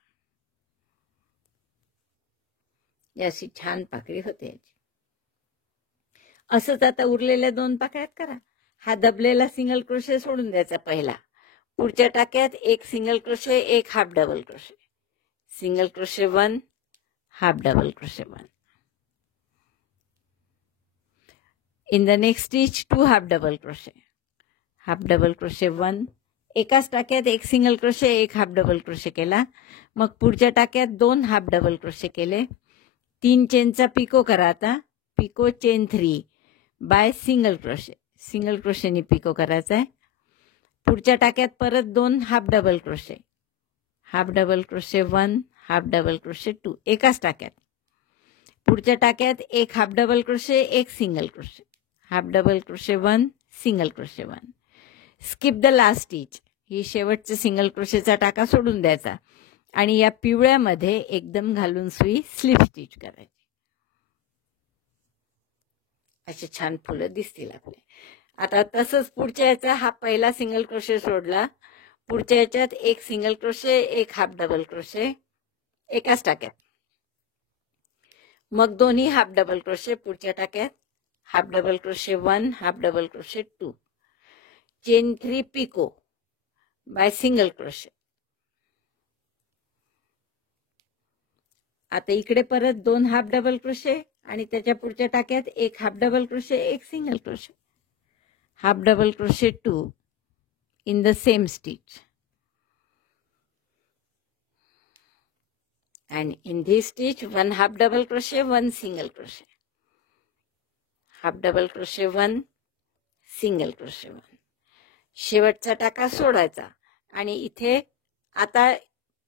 अशी छान पाकळी होते याची. असंच आता उरलेल्या 2 पाकळ्यात करा. हा दबलेला सिंगल क्रोशे सोडून द्यायचा पहिला. पुढच्या टाक्यात एक सिंगल क्रोशे, एक half double crochet. Single crochet 1, half double crochet 1. In the next stitch 2 half double crochet. Half double crochet 1. एकाच टाक्यात एक सिंगल क्रोशे, एक हाफ डबल क्रोशे केला. मग पुढच्या टाक्यात 2 हाफ डबल क्रोशे केले. 3 चेनचा पिको करा. आता picot chain 3 by single crochet. Single क्रोशेने पिको करायचा आहे. पुढच्या टाक्यात परत 2 half double crochet. Half double crochet 1, half double crochet 2. एकाच टाक्यात. पुढच्या टाक्यात एक हाफ डबल क्रोशे, एक single crochet. Half double crochet 1, single crochet 1. Skip the last stitch. ही शेवटचा सिंगल क्रोशेचा टाका सोडून द्यायचा आणि या पिवळ्यामध्ये एकदम घालून सुई स्लिप स्टिच करायची. असे छान फुलं दिसतील आपले. आता तसंच पुढच्या याचा हा पहिला सिंगल क्रोशे सोडला. पुढच्या याच्यात एक सिंगल क्रोशे, एक हाफ डबल क्रोशे एकाच टाक्यात. मग दोन्ही हाफ डबल क्रोशे पुढच्या टाक्यात. Half double crochet 1, half double crochet 2. Chain 3 picot by single crochet. आता इकडे परत 2 हाफ डबल क्रोशे आणि त्याच्या पुढच्या टाक्यात एक हाफ डबल क्रोशे, एक single crochet. Half double crochet 2 in the same stitch, and in this stitch 1 half double crochet, 1 single crochet. Half double crochet 1, single crochet 1. शेवटचा टाका सोडायचा आणि इथे आता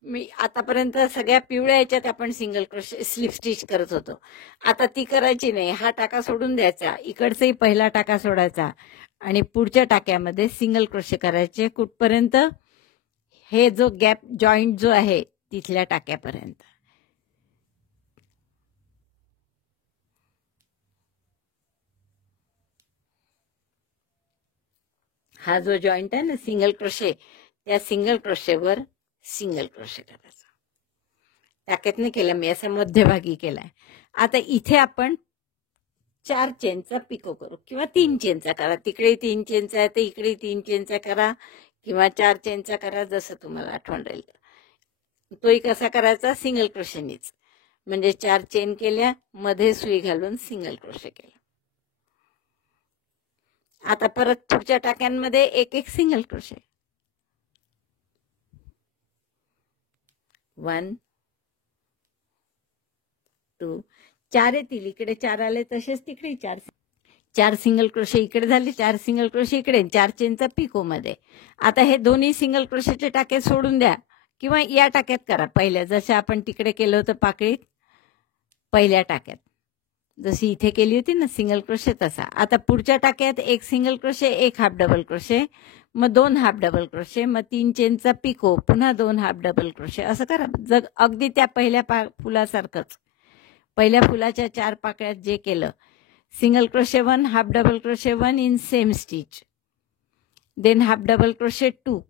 मी आतापर्यंत सगळ्या पिवळ्या याच्यात आपण सिंगल क्रोशे स्लिप स्टिच करत होतो. आता ती करायची नाही. हा टाका सोडून द्यायचा. इकडचाही पहिला टाका सोडायचा आणि पुढच्या टाक्यामध्ये सिंगल क्रोशे करायचे कुठपर्यंत, हे जो गॅप जॉईंट जो आहे तिथल्या टाक्यापर्यंत. हा जो जॉईंट आहे ना सिंगल क्रोशे, त्या सिंगल क्रोशेवर सिंगल क्रोशे करायचा. टाक्यातनं केला मी, असा मध्यभागी केलाय. आता इथे आपण 4 चेनचा पिको करू किंवा 3 चेनचा करा. तिकडे 3 चेनचा आहे तर इकडे 3 चेनचा करा किंवा 4 चेनचा करा, जसं तुम्हाला आठवण राहील. तोही कसा करायचा, सिंगल क्रोशेनीच. म्हणजे 4 चेन केल्या, मध्ये सुई घालून सिंगल क्रोशे केला. आता परत पुढच्या टाक्यांमध्ये एक एक सिंगल क्रोशे. 1 2 4 येतील. इकडे 4 आले तसेच तिकडे 4 सिंगल क्रोशे इकडे झाले, 4 सिंगल क्रोशे इकडे, 4 चेनचा पिको मध्ये. आता हे दोन्ही सिंगल क्रोशेचे टाके सोडून द्या किंवा या टाक्यात करा पहिल्या, जसे आपण तिकडे केलं होतं पाकळीत पहिल्या टाक्यात, जशी इथे केली होती ना सिंगल क्रोशे तसा. आता पुढच्या टाक्यात एक सिंगल क्रोशे, एक हाफ डबल क्रोशे, मग 2 हाफ डबल क्रोशे, मग 3 चेनचा पिको, पुन्हा 2 हाफ डबल क्रोशे, असं करा. अगदी त्या पहिल्या फुलासारखंच. पहिल्या फुलाच्या 4 पाकळ्यात जे केलं, single crochet 1, half double crochet 1 in same stitch, then half double crochet 2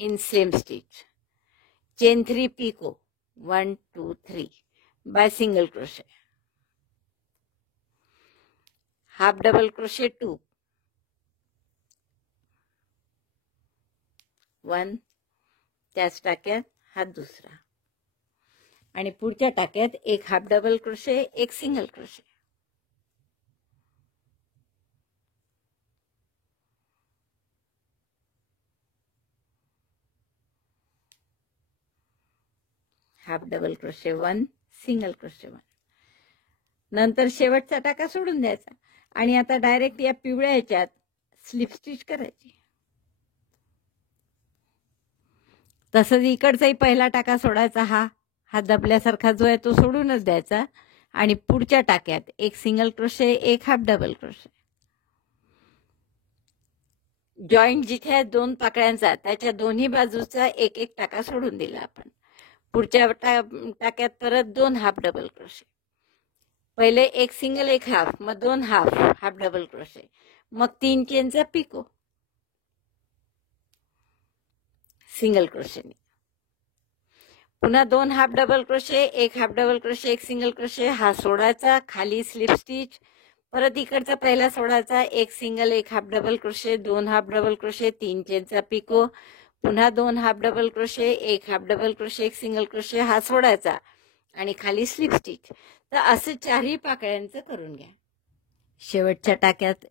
in same stitch, chain 3 picot 1 2 3 by single crochet, half double crochet 2 1, त्याच टाक्यात हा दुसरा, आणि पुढच्या टाक्यात एक हाफ डबल क्रोशे, एक single crochet. Half double crochet 1, single crochet 1. नंतर शेवटचा टाका सोडून द्यायचा आणि आता डायरेक्ट या पिवळ्या ह्याच्यात स्लिप स्टिच करायची. तसंच इकडचाही पहिला टाका सोडायचा, हा दबल्यासारखा जो आहे तो सोडूनच द्यायचा आणि पुढच्या टाक्यात एक सिंगल क्रोशे, एक हाफ डबल क्रोशे. जॉईंट जिथे आहे दोन पाकळ्यांचा त्याच्या दोन्ही बाजूचा एक एक टाका सोडून दिला आपण. पुढच्या टाक्यात परत 2 हाफ डबल क्रोशे. पहिले एक सिंगल एक हाफ, मग 2 हाफ डबल क्रोशे, मग 3 चेनचा पिको सिंगल क्रोशेने. पुन्हा 2 हाफ डबल क्रोशे, एक हाफ डबल क्रोशे, एक सिंगल क्रोशे, हा सोडायचा, खाली स्लिप स्टिच. परत इकडचा पहिला सोडायचा, एक सिंगल एक half double crochet, 2 half double crochet, 3 चेनचा पिको, पुन्हा 2 हाफ डबल क्रोशे, एक हाफ डबल क्रोशे, एक सिंगल क्रोशे, हा सोडायचा आणि खाली स्लिप स्टिच. तर असे 4ही पाकळ्यांचं करून घ्या. शेवटच्या टाक्यात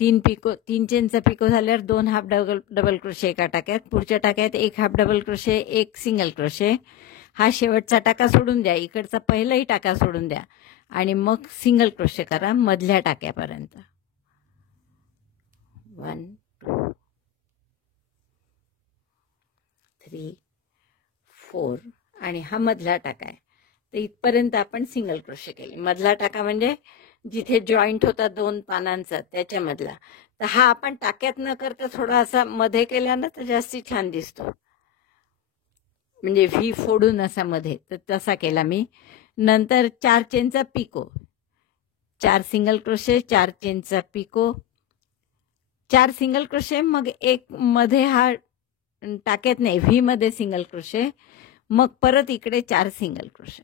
3 चेनचा पिको झाल्यावर 2 हाफ डबल क्रोशे एका टाक्यात, पुढच्या टाक्यात एक हाफ डबल क्रोशे, एक सिंगल क्रोशे, हा शेवटचा टाका सोडून द्या, इकडचा पहिलाही टाका सोडून द्या आणि मग सिंगल क्रोशे करा मधल्या टाक्यापर्यंत. 1 2 3 4 आणि हा मधला टाका आहे. तर इथपर्यंत आपण सिंगल क्रोशे केले. मधला टाका म्हणजे जिथे जॉईंट होता 2 पानांचा त्याच्यामधला. तर हा आपण टाक्यात न करता थोडासा मध्ये केला ना तर जास्ती छान दिसतो, म्हणजे व्ही फोडून असा मध्ये, तर तसा केला मी. नंतर 4 चेनचा पिको, 4 सिंगल क्रोशे, 4 चेनचा पिको, 4 सिंगल क्रोशे, मग एक मध्ये हा टाक्यात नाही व्ही मध्ये सिंगल क्रोशे, मग परत इकडे 4 सिंगल क्रोशे.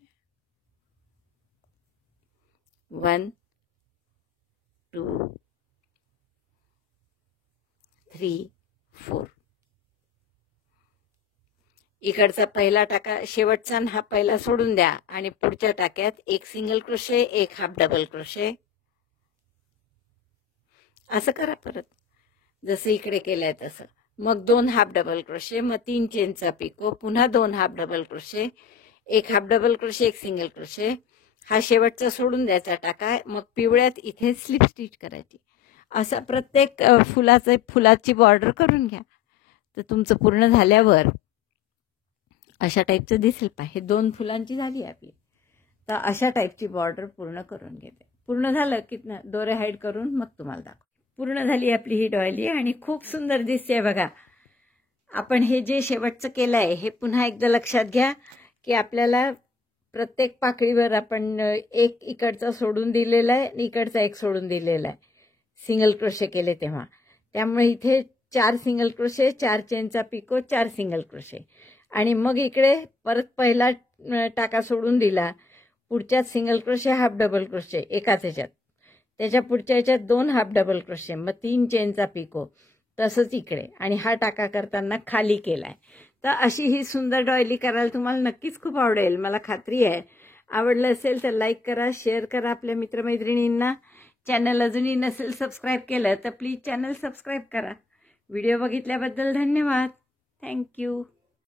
1 2 3 4. इकडचा पहिला टाका शेवटचा हा पहिला सोडून द्या आणि पुढच्या टाक्यात एक सिंगल क्रोशे, एक हाफ डबल क्रोशे, असं करा परत जसं इकडे केलंय तसं. मग 2 हाफ डबल क्रोशे, मग 3 चेनचा पिको, पुन्हा 2 हाफ डबल क्रोशे, एक हाफ डबल क्रोशे, एक सिंगल क्रोशे, हा शेवटचा सोडून द्यायचा टाका. मग पिवळ्यात इथे स्लिप स्टिच करायची. असं प्रत्येक फुलाची बॉर्डर करून घ्या. तर तुमचं पूर्ण झाल्यावर अशा टाईपचं दिसेल. हे 2 फुलांची झाली आपली. तर अशा टाईपची बॉर्डर पूर्ण करून घेते. पूर्ण झालं की दोरे हाईड करून मग तुम्हाला दाखव. पूर्ण झाली आपली ही डॉयली आणि खूप सुंदर दिसते बघा. आपण हे जे शेवटचं केलं आहे हे पुन्हा एकदा लक्षात घ्या की आपल्याला प्रत्येक पाकळीवर आपण एक इकडचा सोडून दिलेला आहे आणि इकडचा एक सोडून दिलेला आहे सिंगल क्रोशे केले तेव्हा. त्यामुळे इथे 4 सिंगल क्रोशे, 4 चेनचा पिको, 4 सिंगल क्रोशे आणि मग इकडे परत पहिला टाका सोडून दिला, पुढच्यात single crochet, half double crochet एकाच ह्याच्यात, त्याच्या पुढच्या ह्याच्यात 2 हाफ डबल क्रोशे, मग 3 चेनचा पिको, तसंच इकडे आणि हा टाका करताना खाली केलाय. तर अशी ही सुंदर डॉयली करायला तुम्हाला नक्कीच खूप आवडेल, मला खात्री आहे. आवडलं असेल तर लाईक करा, शेअर करा आपल्या मित्रमैत्रिणींना. चॅनल अजूनही नसेल सबस्क्राईब केलं तर प्लीज चॅनल सबस्क्राईब करा. व्हिडिओ बघितल्याबद्दल धन्यवाद. थँक्यू.